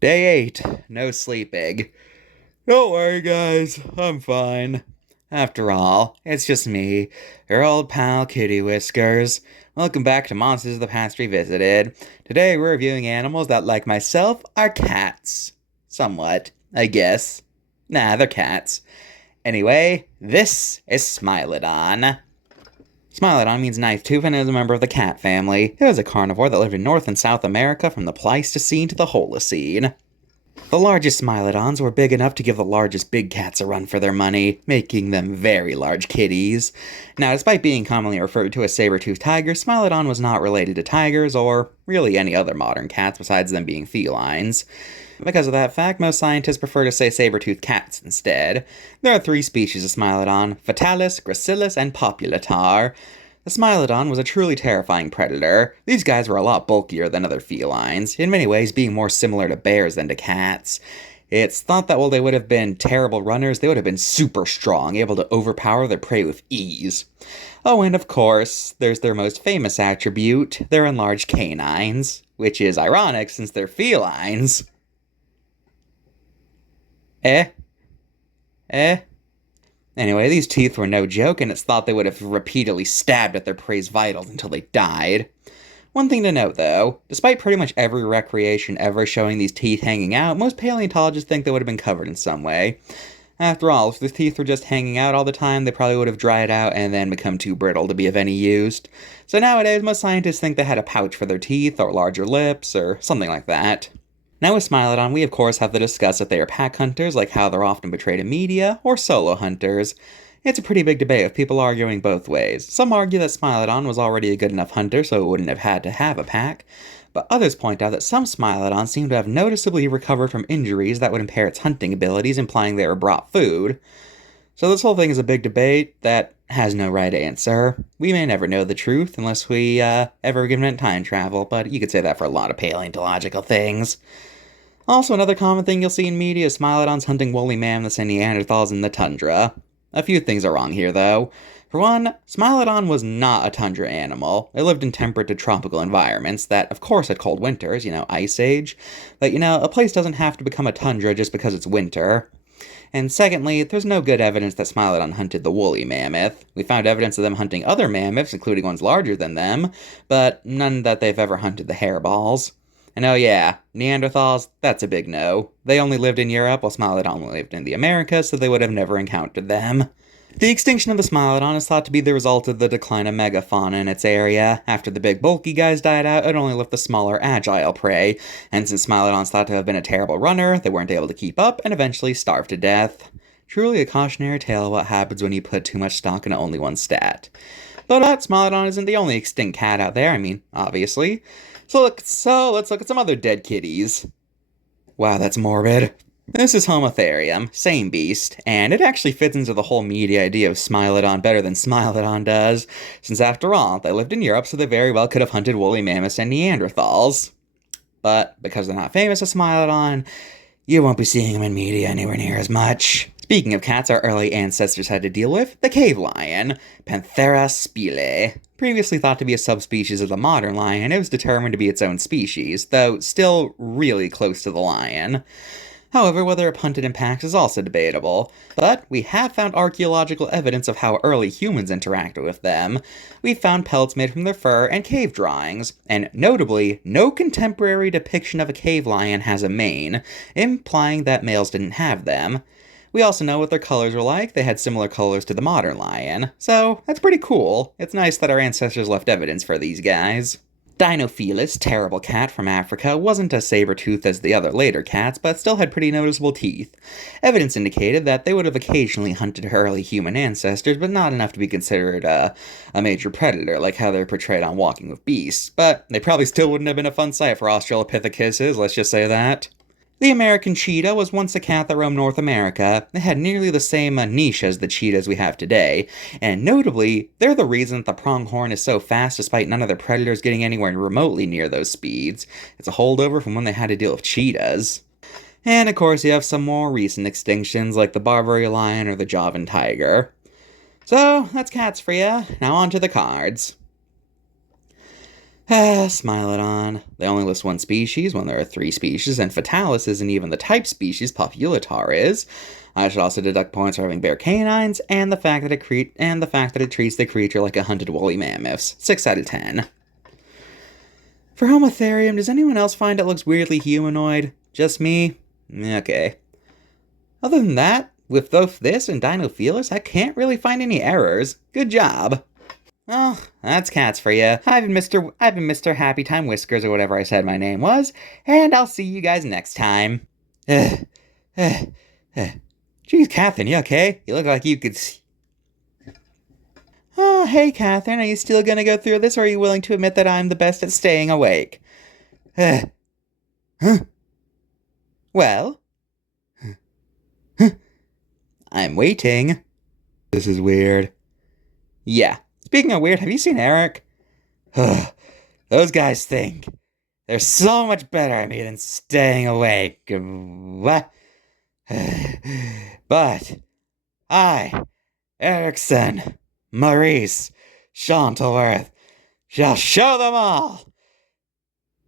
Day 8. No sleeping. Don't worry, guys. I'm fine. After all, it's just me, your old pal Kitty Whiskers. Welcome back to Monsters of the Past Revisited. Today we're reviewing animals that, like myself, are cats. Somewhat, I guess. Nah, they're cats. Anyway, this is Smilodon. Smilodon means knife tooth and is a member of the cat family. It was a carnivore that lived in North and South America from the Pleistocene to the Holocene. The largest Smilodons were big enough to give the largest big cats a run for their money, making them very large kitties. Now, despite being commonly referred to as saber-toothed tiger, Smilodon was not related to tigers or really any other modern cats besides them being felines. Because of that fact, most scientists prefer to say saber-toothed cats instead. There are 3 species of Smilodon: Fatalis, Gracilis, and Populatar. The Smilodon was a truly terrifying predator. These guys were a lot bulkier than other felines, in many ways being more similar to bears than to cats. It's thought that while they would have been terrible runners, they would have been super strong, able to overpower their prey with ease. Oh, and of course, there's their most famous attribute, their enlarged canines, which is ironic since they're felines. Eh? Eh? Anyway, these teeth were no joke, and it's thought they would have repeatedly stabbed at their prey's vitals until they died. One thing to note, though, despite pretty much every recreation ever showing these teeth hanging out, most paleontologists think they would have been covered in some way. After all, if the teeth were just hanging out all the time, they probably would have dried out and then become too brittle to be of any use. So nowadays, most scientists think they had a pouch for their teeth, or larger lips, or something like that. Now with Smilodon, we of course have to discuss if they are pack hunters, like how they're often portrayed in media, or solo hunters. It's a pretty big debate with people arguing both ways. Some argue that Smilodon was already a good enough hunter, so it wouldn't have had to have a pack, but others point out that some Smilodons seem to have noticeably recovered from injuries that would impair its hunting abilities, implying they were brought food. So this whole thing is a big debate that has no right answer. We may never know the truth unless we ever invent time travel, but you could say that for a lot of paleontological things. Also, another common thing you'll see in media is Smilodons hunting woolly mammoths and Neanderthals in the tundra. A few things are wrong here, though. For one, Smilodon was not a tundra animal. It lived in temperate to tropical environments that, of course, had cold winters, Ice Age. But, a place doesn't have to become a tundra just because it's winter. And secondly, there's no good evidence that Smilodon hunted the woolly mammoth. We found evidence of them hunting other mammoths, including ones larger than them, but none that they've ever hunted the hairballs. And oh yeah, Neanderthals, that's a big no. They only lived in Europe, while Smilodon lived in the Americas, so they would have never encountered them. The extinction of the Smilodon is thought to be the result of the decline of megafauna in its area. After the big bulky guys died out, it only left the smaller agile prey, and since Smilodon's thought to have been a terrible runner, they weren't able to keep up and eventually starved to death. Truly a cautionary tale of what happens when you put too much stock into only one stat. Though that Smilodon isn't the only extinct cat out there, obviously. So let's look at some other dead kitties. Wow, that's morbid. This is Homotherium, same beast, and it actually fits into the whole media idea of Smilodon better than Smilodon does, since after all, they lived in Europe, so they very well could have hunted woolly mammoths and Neanderthals. But because they're not famous as Smilodon, you won't be seeing them in media anywhere near as much. Speaking of cats our early ancestors had to deal with, the cave lion, Panthera spile. Previously thought to be a subspecies of the modern lion, it was determined to be its own species, though still really close to the lion. However, whether it hunted in packs is also debatable, but we have found archaeological evidence of how early humans interacted with them. We've found pelts made from their fur and cave drawings, and notably, no contemporary depiction of a cave lion has a mane, implying that males didn't have them. We also know what their colors were like. They had similar colors to the modern lion, so that's pretty cool. It's nice that our ancestors left evidence for these guys. Dinofelis, terrible cat from Africa, wasn't as saber-toothed as the other later cats, but still had pretty noticeable teeth. Evidence indicated that they would have occasionally hunted early human ancestors, but not enough to be considered a major predator, like how they're portrayed on Walking with Beasts. But they probably still wouldn't have been a fun sight for Australopithecus, let's just say that. The American cheetah was once a cat that roamed North America. It had nearly the same niche as the cheetahs we have today, and notably, they're the reason that the pronghorn is so fast despite none of their predators getting anywhere remotely near those speeds. It's a holdover from when they had to deal with cheetahs. And of course, you have some more recent extinctions like the Barbary lion or the Javan tiger. So, that's cats for you. Now on to the cards. Smilodon. They only list one species when there are three species, and Fatalis isn't even the type species Populatar is. I should also deduct points for having bare canines, and the fact that it treats the creature like 100 woolly mammoths. 6 out of 10. For Homotherium, does anyone else find it looks weirdly humanoid? Just me? Okay. Other than that, with both this and Dinofelis, I can't really find any errors. Good job. Oh, that's cats for you. I've been Mr. Happy Time Whiskers or whatever I said my name was, and I'll see you guys next time. Jeez, Catherine, you okay? You look like you could. Oh, hey, Catherine, are you still gonna go through this, or are you willing to admit that I'm the best at staying awake? Huh? Well, I'm waiting. This is weird. Yeah. Speaking of weird, have you seen Eric? Those guys think they're so much better at me than staying awake. What? But I, Erickson, Maurice, Shuttleworth, shall show them all.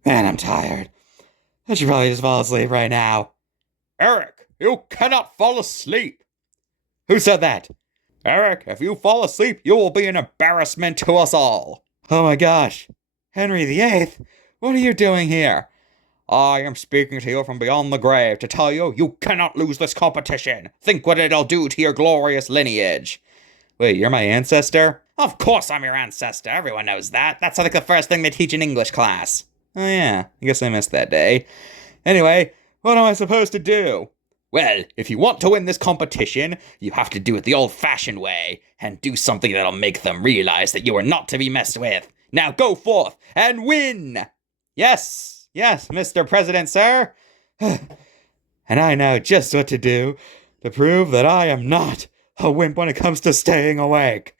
Man, I'm tired. I should probably just fall asleep right now. Eric, you cannot fall asleep. Who said that? Eric, if you fall asleep, you will be an embarrassment to us all. Oh my gosh. Henry VIII? What are you doing here? I am speaking to you from beyond the grave to tell you you cannot lose this competition. Think what it'll do to your glorious lineage. Wait, you're my ancestor? Of course I'm your ancestor. Everyone knows that. That's like the first thing they teach in English class. Oh yeah, I guess I missed that day. Anyway, what am I supposed to do? Well, if you want to win this competition, you have to do it the old-fashioned way, and do something that'll make them realize that you are not to be messed with. Now go forth and win! Yes, Mr. President, sir. And I know just what to do to prove that I am not a wimp when it comes to staying awake.